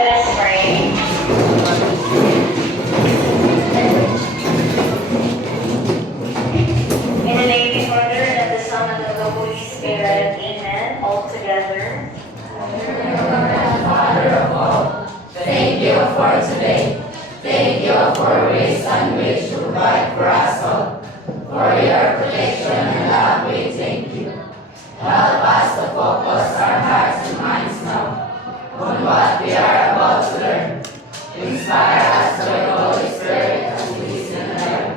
Let us pray. In the name of the Father, and of the Son, and of the Holy Spirit. Amen. All together. Father of all, thank you for today. Thank you for grace and which you provide for us all. For your protection and love, we thank you. Help us to focus our hearts and minds now on what we are about to learn. Inspire us by the Holy Spirit as we listen and learn.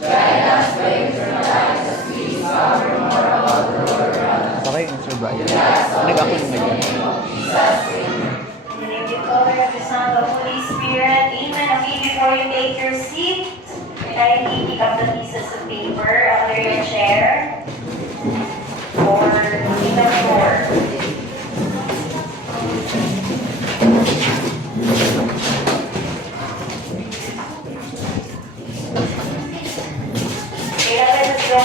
Guide us by eternal light as we discover more about the world around us. Okay, Mr. Brian. Yes, Nag-ako in yung the name of Jesus, amen. In the name of the Father, of the Son, and of the Holy Spirit. Amen. Okay, before you take your seat, kindly pick up the pieces of paper under your chair. Or even more. Okay, let us go.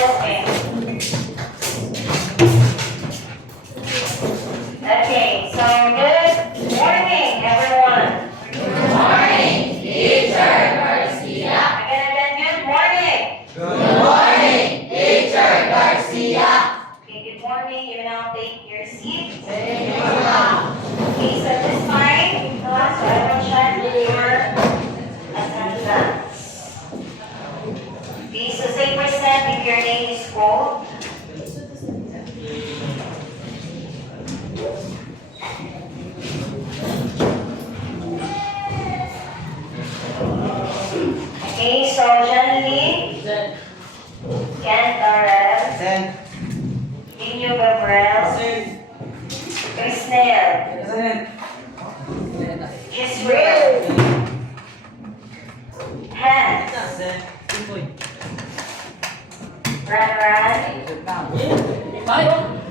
Okay, so good morning, everyone. Good morning, Teacher Garcia. Again, good morning. Good morning, Teacher Garcia. Okay, good morning. You now take your seat. Thank you, ma'am. Okay, so this time, class, I will check your attendance. Okay, so say percent if your name is called. Okay, so Janly, Ken Darrell, Nino Gabriel, Crisnel, Gisrael, Hans, Ran,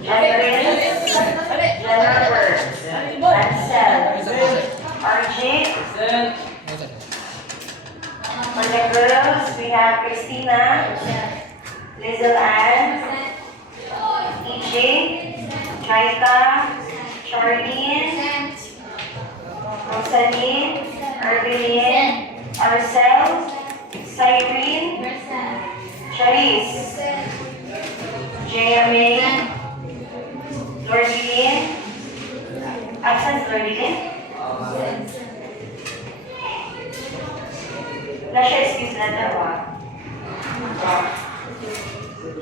Andres, Jennifer, Ansel, RJ. For the girls, we have Christina, Lizel Ann, EJ, Jaika, Charlene, Rosaline, Arvelin, Arcel, Cyrene, Charisse, JMA, Lordilin, absent Lordilin. Lasha excuse na daw.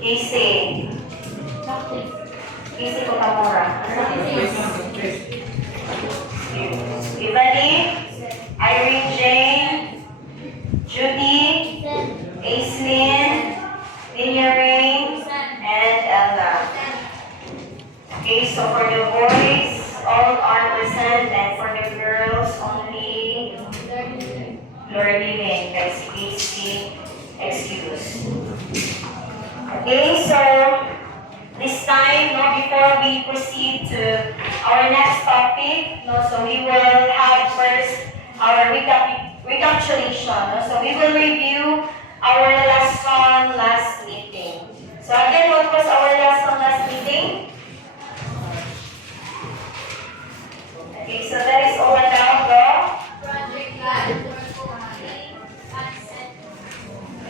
Casey. Casey Kokamura. Ivani, Irene Jane, Judy, Aislinn, Linya Rain, and Ella. Okay, so for the boys, all are present, and for the girls, only Lordy Lane, that's Casey, excuse. Okay, so this time, before we proceed to our next topic, so we will have first our recapitulation. So we will review our lesson last meeting. So again, what was our lesson last meeting? Okay, so that is all about the Project Life.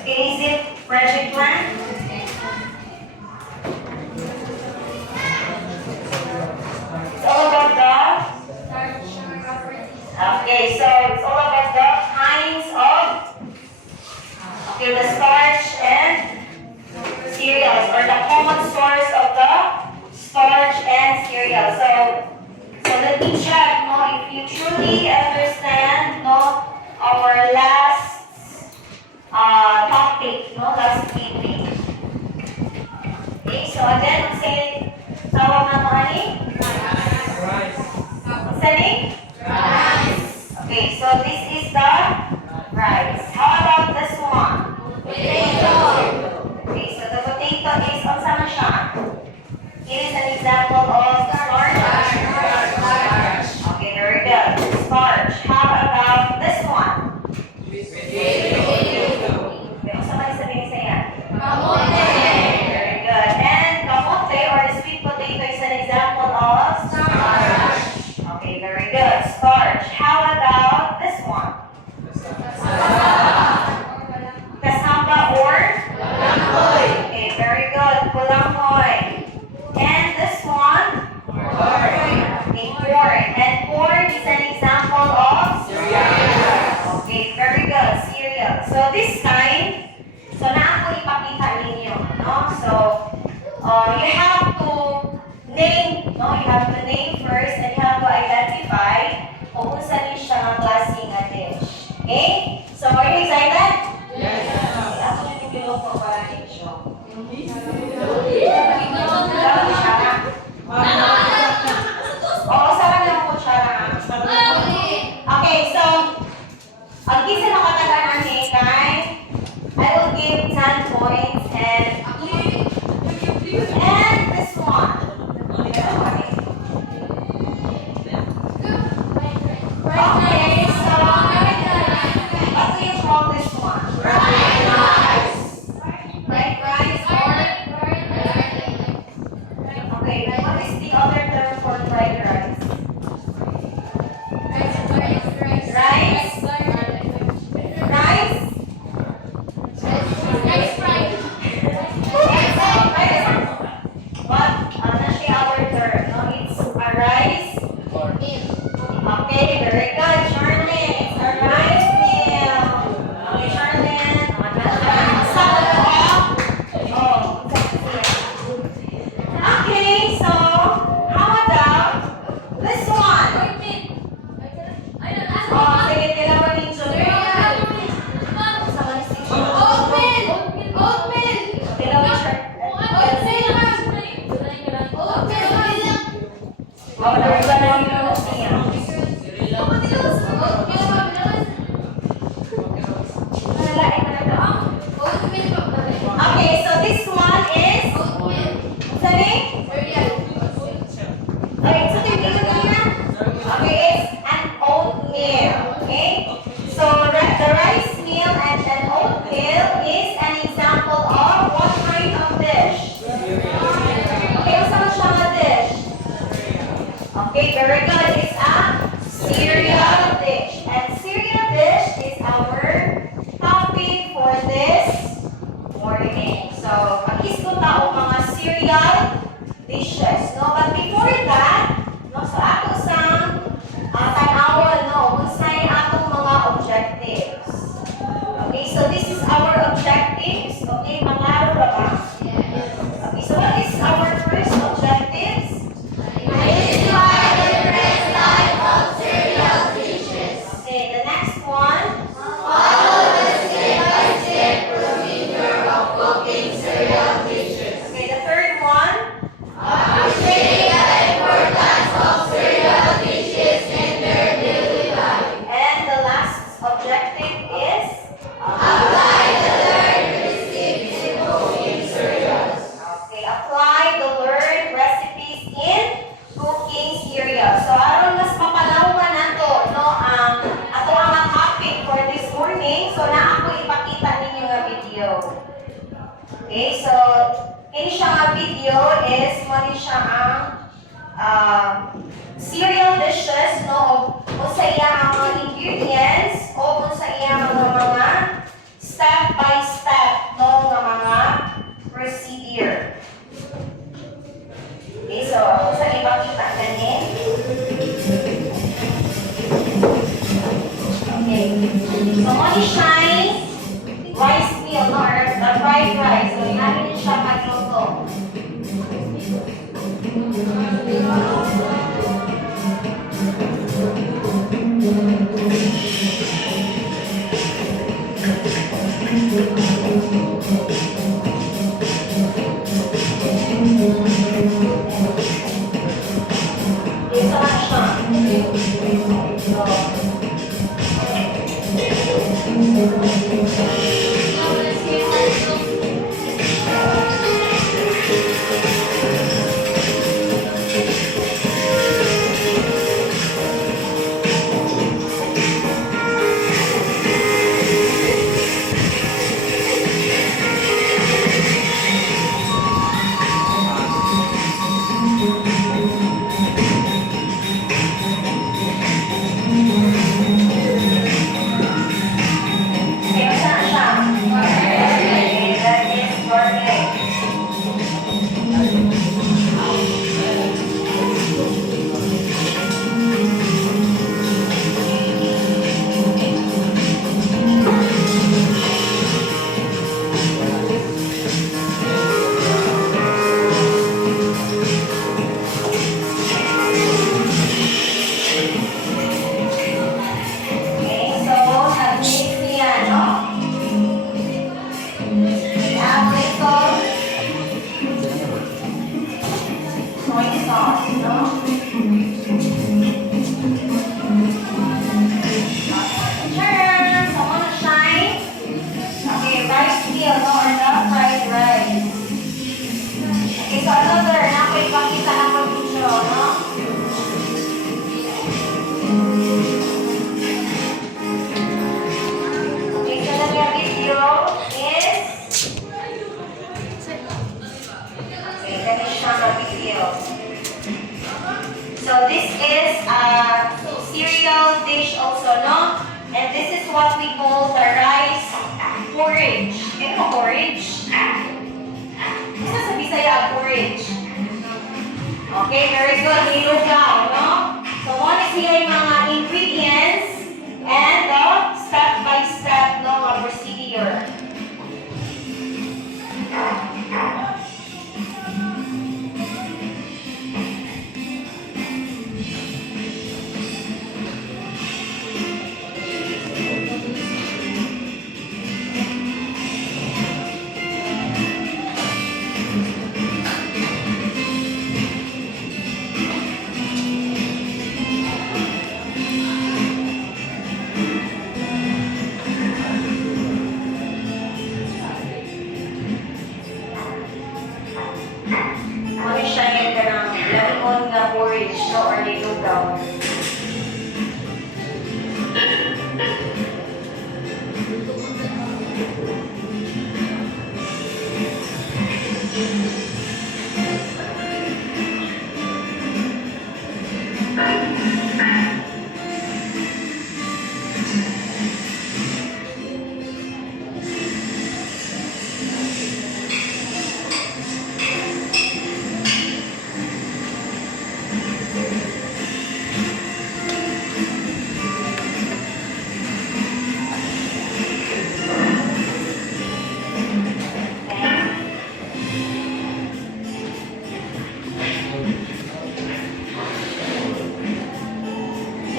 okay, is it project plan? It's all about okay, so it's all about the kinds of the starch and cereals, or the common source of the starch and cereals. So let me check if you truly understand our last topic, last meeting. Okay, so again, say tawag na honey? What's the name? Rice. Okay, so this is the rice. How about this one? Potato. Okay, so the potato is on sama siya. It is an example of starch. Okay, very good. Starch. How about this one? Potato. Okay, somebody sabihin sa yan. Kamote. Very good. And kamote, or the sweet potato, is an example of Starch. okay, very good. Starch. How Okay, so what do you call this one? Fried rice. Fried rice or okay, what is the other term for fried rice? Rice? Rice? What? Ano siya our term? No, it's a rice. Okay, very good, Charlene. It's a rice meal. Okay, Charlene. Salad off. Oh, okay, so how about this one? Oh, sige, kailangan din siya. Kailangan siya. Oh, nagkaroon yung siya. Okay, so this one is, what's the name? Okay, so okay, it's an oatmeal. Okay, so the rice meal and an oatmeal is an example of what kind of dish? Okay, what's the dish? Okay, very good. It's a cereal dish, and cereal dish is our topic for this morning. So, pag-isip tao mga cereal dishes, no? But before that, no, so ato sang tanawan, no, unsay atong mga objectives. Okay, so this is our objectives. Okay, manglaro ra ba? Okay, so what is our first objectives? Okay, the next one. Okay, the third one. And the last objective is? Okay, apply the learned recipes in cooking cereal. So, aron mas mapalawman nato, no, ato ang topic for this morning. So, na ako ipakita ninyo nga video. Okay, so, ini siya nga video is, mali siya ang cereal dishes, no, o sa iya ang mga ingredients, o sa iya ang mga step by step, no, nga mga procedure. Okay, so, sa ipakita ganin. Okay, so, mali siya rice meal, no, or fried rice. So, namin siya magluto. Okay, so ano siya? So, okay, cereal dish also, no? And this is what we call the rice porridge. Ano mo porridge? Ano sa Bisaya ang porridge? Okay, very good. Nilugaw, no? So, what is here yung mga ingredients and the step-by-step, no, procedure. Ano siya yung kanang lemon na porridge, no, or nilugaw.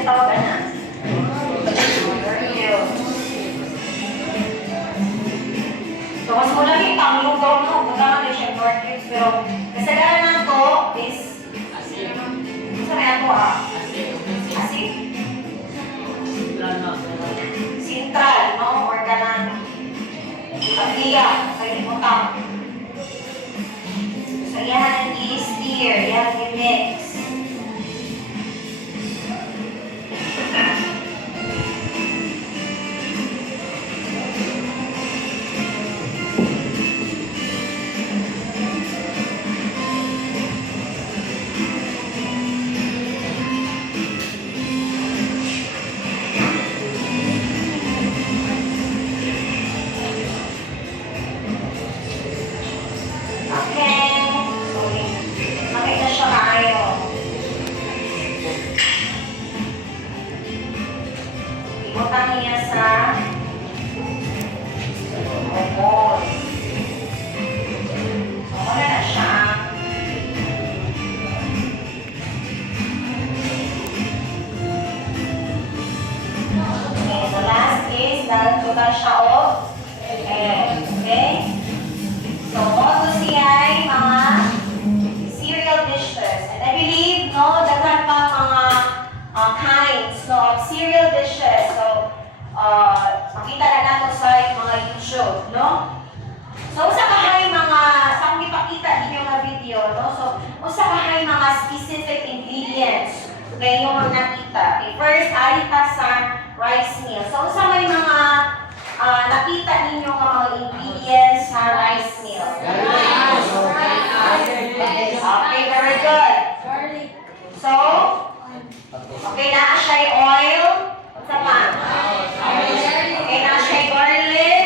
Tawag na. Very good. So, mas mula yung lugaw, no? Magkakaroon din siya North Cubes, pero kasagaran ko is sa may ako, Asik? Sintral, no? Or kanan. Agliya, kayo limutang. So, yan is beer. Yan yung mix. Ibutang niya sa bowl. So, wala na siya. Okay, so last is, nagtutan siya o egg. Okay? So, ito siya ay mga cereal dishes. And I believe, no, daghan pa mga kinds, no, of cereal dishes. So, makita na nato sa mga YouTube, no? So, usa kahay mga, sa akong ipakita ninyo nga video, no? So, usa kahay mga specific ingredients na yung nakita. Okay, first, ari pa sa rice meal. So, usa may mga nakita ninyo nga mga ingredients sa rice meal. Okay, very good. So, okay, naa siya'y oil. Sa pa? Okay, naa siya'y garlic.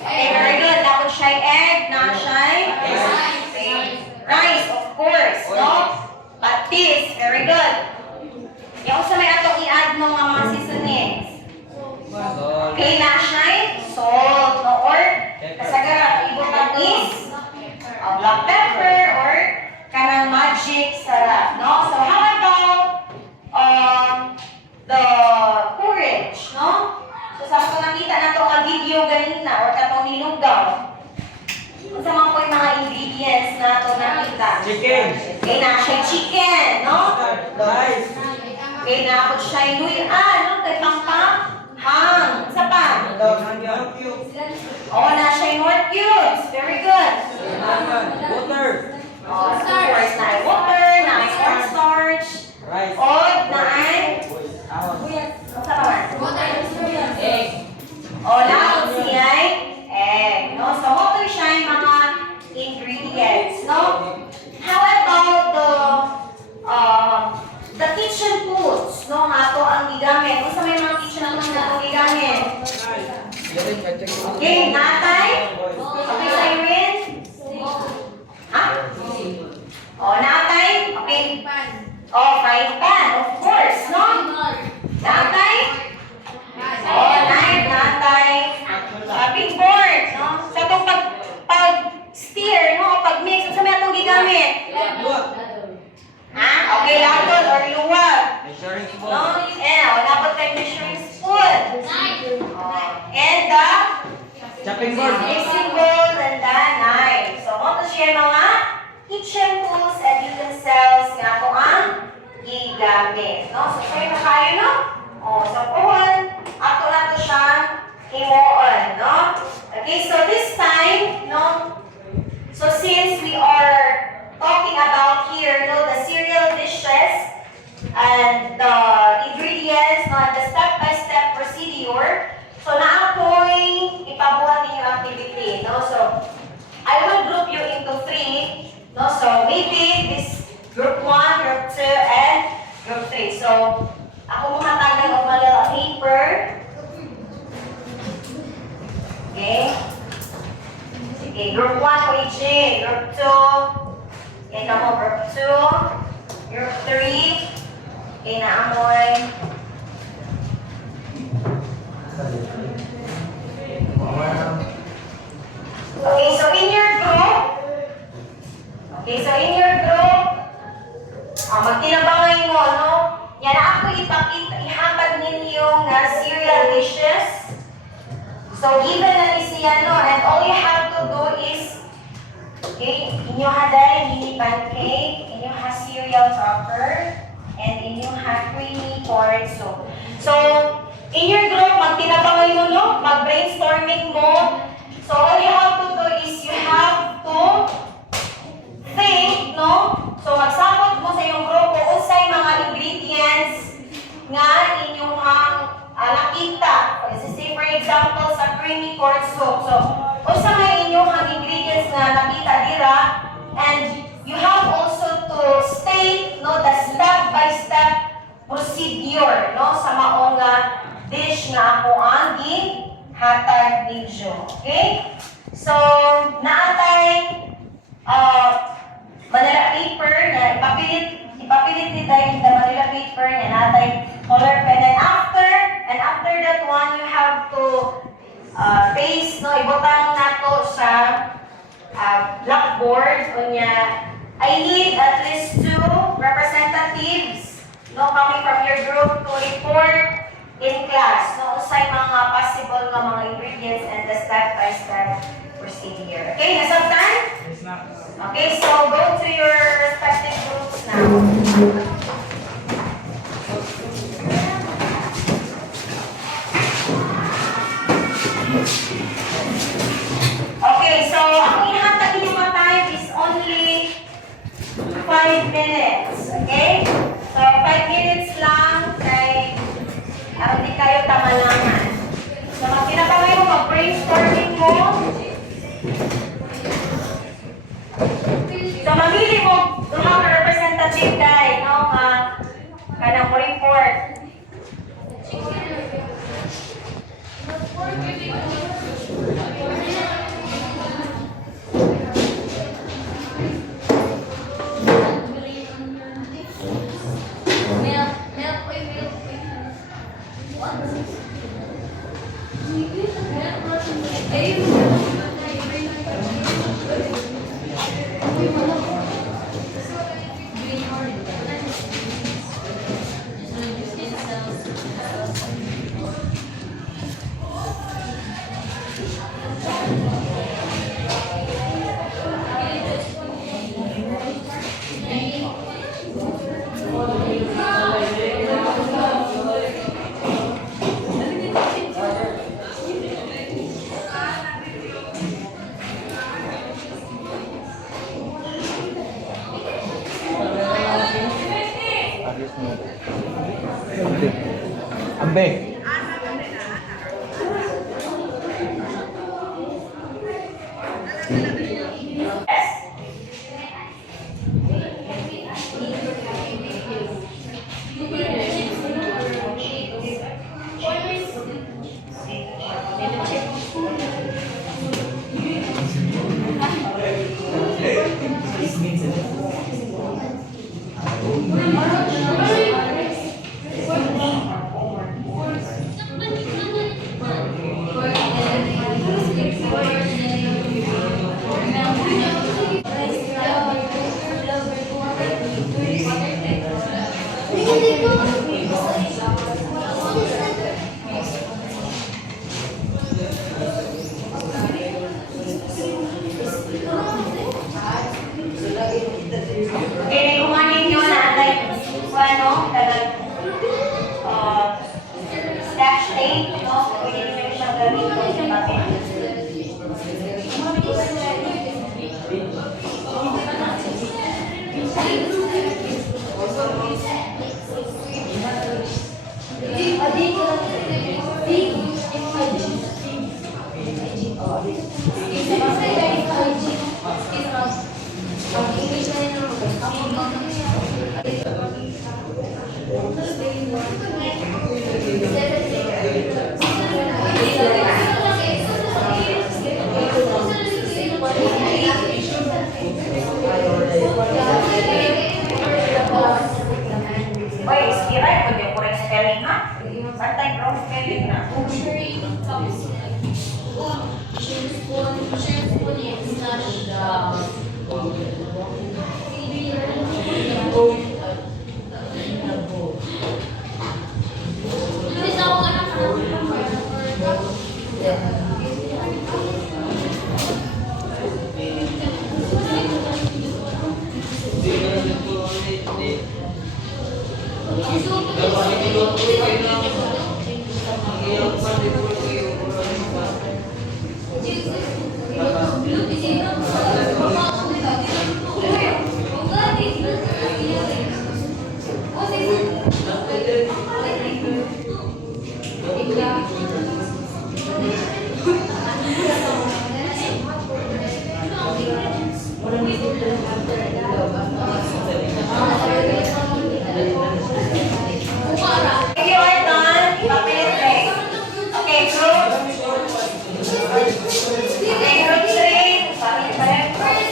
Okay, very good. Tapos siya'y egg. Naa siya'y rice, of course, no? Patis, very good. Yung sa may atong i-add mo mga seasonings. Okay, naa siya'y salt, no? Or, kasagara, ibutang is black pepper, or kanang magic sarap, no? So, how about the porridge, no? So, sa kung nakita na ito ang video ganina or katong nilugaw, sa mga po yung mga ingredients na ito nakita. Chicken. Okay, na siya chicken, no? Rice. Okay, na ako siya luyan, no? Kay pampang hang. Sa pa? Oh, na siya North Cubes. Very good. Water. Oh, of course, na ay water, na ay cornstarch, Rice. oat, na ay sa pa man? Egg. O, laot siya ay egg, no? So, ito siya yung mga ingredients, no? How about the kitchen foods, no? Nga to gigamit. Kung sa may mga teacher na itong gigamit. Okay, natay? Okay, Irene? Ha? Oh, natay? Okay. Oh, frying pan, of course, no? Natay? Oh, natay. Big board, no? Sa itong pag-steer, no? Pag-mix, sa may itong gigamit. Ha? Okay, ladol or luwag. Measuring spoon. No? Dapat tayo measuring spoon. And the Chopping board. mixing bowl and the knife. So, mo to siya mga kitchen tools and utensils nga po ang gigamit. No? So, sa'yo na kayo, no? So, puhon, ato siyang himuon, no? Okay, so this time, no? So, since we are talking about here, no, the cereal dishes and the ingredients, no, and the step-by-step procedure. So, na ako'y ipabuhat ninyo activity, no? So, I will group you into 3, no? So, maybe this group 1, group 2, and group 3. So, ako mga tagal of my little paper. Okay? Okay, group 1 ko EJ, group 2, okay, kamo group 2, group 3, okay, naamoy. Okay, so in your group, magtinabangay mo, no? Yan ako ihatag ninyo nga cereal dishes. So, given na ni siya, no? And all you have to do is, okay, inyo haday mini pancake, inyo ha cereal topper, and inyo ha creamy corn soup. So, in your group, magtinabangay mo, no? Mag-brainstorming mo. So, all you have to do is you have to think, no? So, magsabot mo sa iyong group kung unsay mga ingredients nga inyong nakita. Say, for example, sa creamy corn soup. So, usa nga inyong ingredients nga nakita dira, and you have also to state, no, the step-by-step procedure, no, sa maong dish nga ako ang gihatag ninyo. Okay? So, naatay Manila paper na ipapilit ni tayo the Manila paper na naatay color pen. And after that one, you have to paste, no, ibutang nato sa blackboard. Unya, I need at least 2 representatives, no, coming from your group to report in class, no, usay mga possible nga mga ingredients and the step-by-step procedure. Okay, nasabtan? Yes, ma'am. Okay, so go to your respective groups now. Okay, so ang ihatag niyo mga time is only 5 minutes. Okay? So 5 minutes lang kay hindi kayo tamalangan. So magtinapaway mo, mag-brainstorming mo. So mamili mo mga representative guy, no? Kanang mo report. Ambe. tape, no? Pwede nyo siyang gamitin sa papel. Oy, iskiray ko yung correct spelling na. Bantay wrong spelling na. If you are done, papel break. Okay, group. Okay, group 3. Papel break.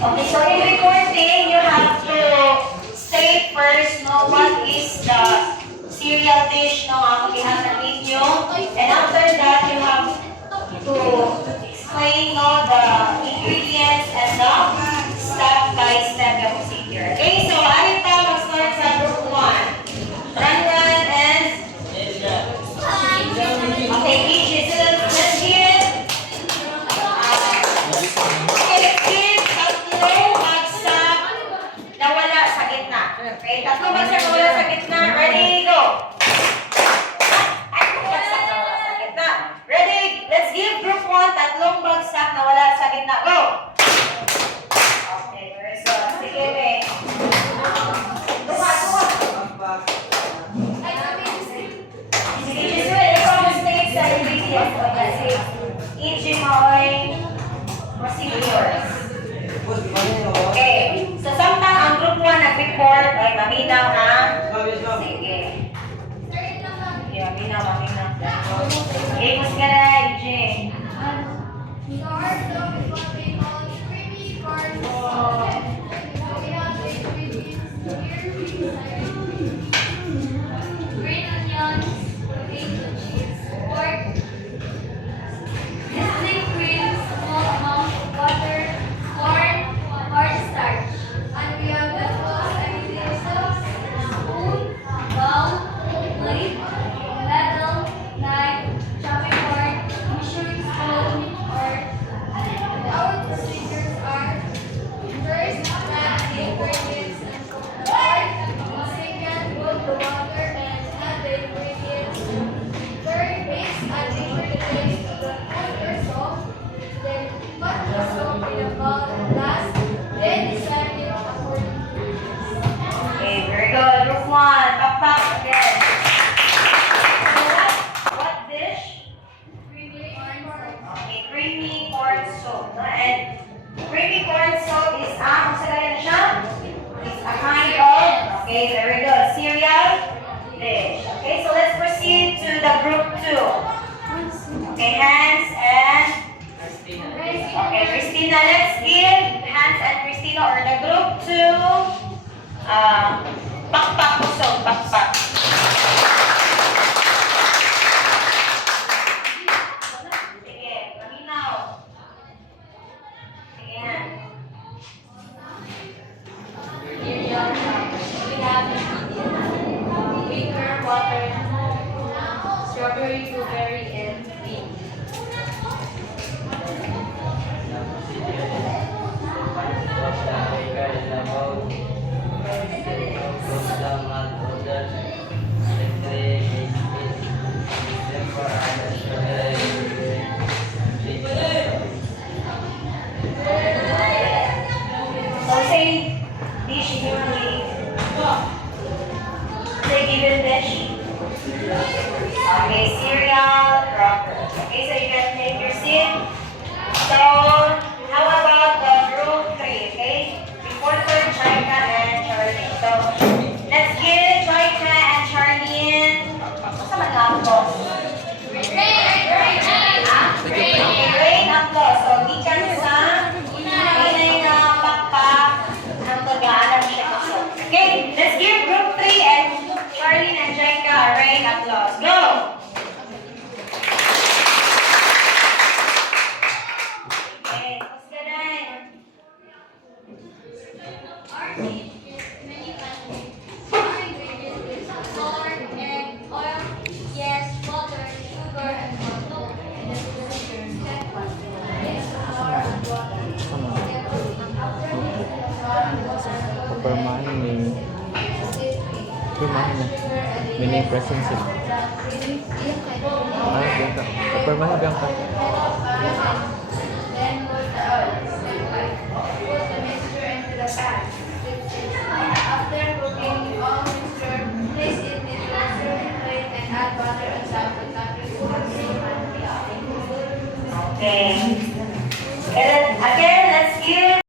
Okay, so in recording, you have to state first, no, what is the cereal dish, no, ang maghihatag ninyo. And after that, you have to explain, no, the ingredients and the step-by-step procedure. Okay, so Arita, mag-start sa group 1. Run, and... Okay, each is let's hear. Okay, let's hear. Tatlong bagsak na wala sa gitna. Okay, tatlong bagsak na wala sa gitna. Ready, go. Ay, bagsak na wala sa gitna. Ready, let's give group 1 tatlong bagsak na wala sa gitna. Go. Okay, very good. Sige, okay. Duha. Sige, just wait. Ikaw mistake sa ingredients. Kasi each may procedures. Okay. So, samtang ang group 1 nag-report, ay maminaw na. Sige. Sige, maminaw. Okay, mas ka na, EJ. Green onions, potato chips, pork, whipping cream, small amount of butter, corn, cornstarch. And we have the tools and utensils, spoon, bowl, plate, ladle, knife, chopping board, measuring spoon, or our procedures are first, add the ingredients and cook the part. Second, boil the water and add the ingredients. Third, mix and make sure the taste of the food or soap. Then put the soap in a bowl and last, then decide it according to taste. Okay, very good. Group 1, pak again. So what dish? Creamy corn. Okay, creamy corn soup. No? And creamy corn soup is kung sa na siya? It's a kind of, okay, very good, cereal dish. Okay, so let's proceed to the group 2. Okay, Hans and, okay, Christina, let's give Hans and Christina or the group 2, pakpak usog, pakpak. Sige, maminaw. Sige, Hans. We have weaker water, strawberry, blueberry, and bean. So say dish in your way. Say given dish. Okay, cereal, crackers. Okay, so you can take your seat. So how about the group 3, okay? Reporter, China, and Charlene. So let's give China and Charlene. What's naman lang po? Okay, rain ang po. So gikan sa inay na pakpak ng pag-aanam siya kasi. Okay, let's give group 3 and Charlene and Jenka a rain applause. Go! Okay, tapos ka na eh. Our dish is many countries. Our ingredients is corn, egg, oil, yes, water, sugar, and salt. And then the sugar, check what. Mix the flour and water. After mixing the flour and water, Permani ni Permani mini present sila. Ay, biangka. Permani biangka.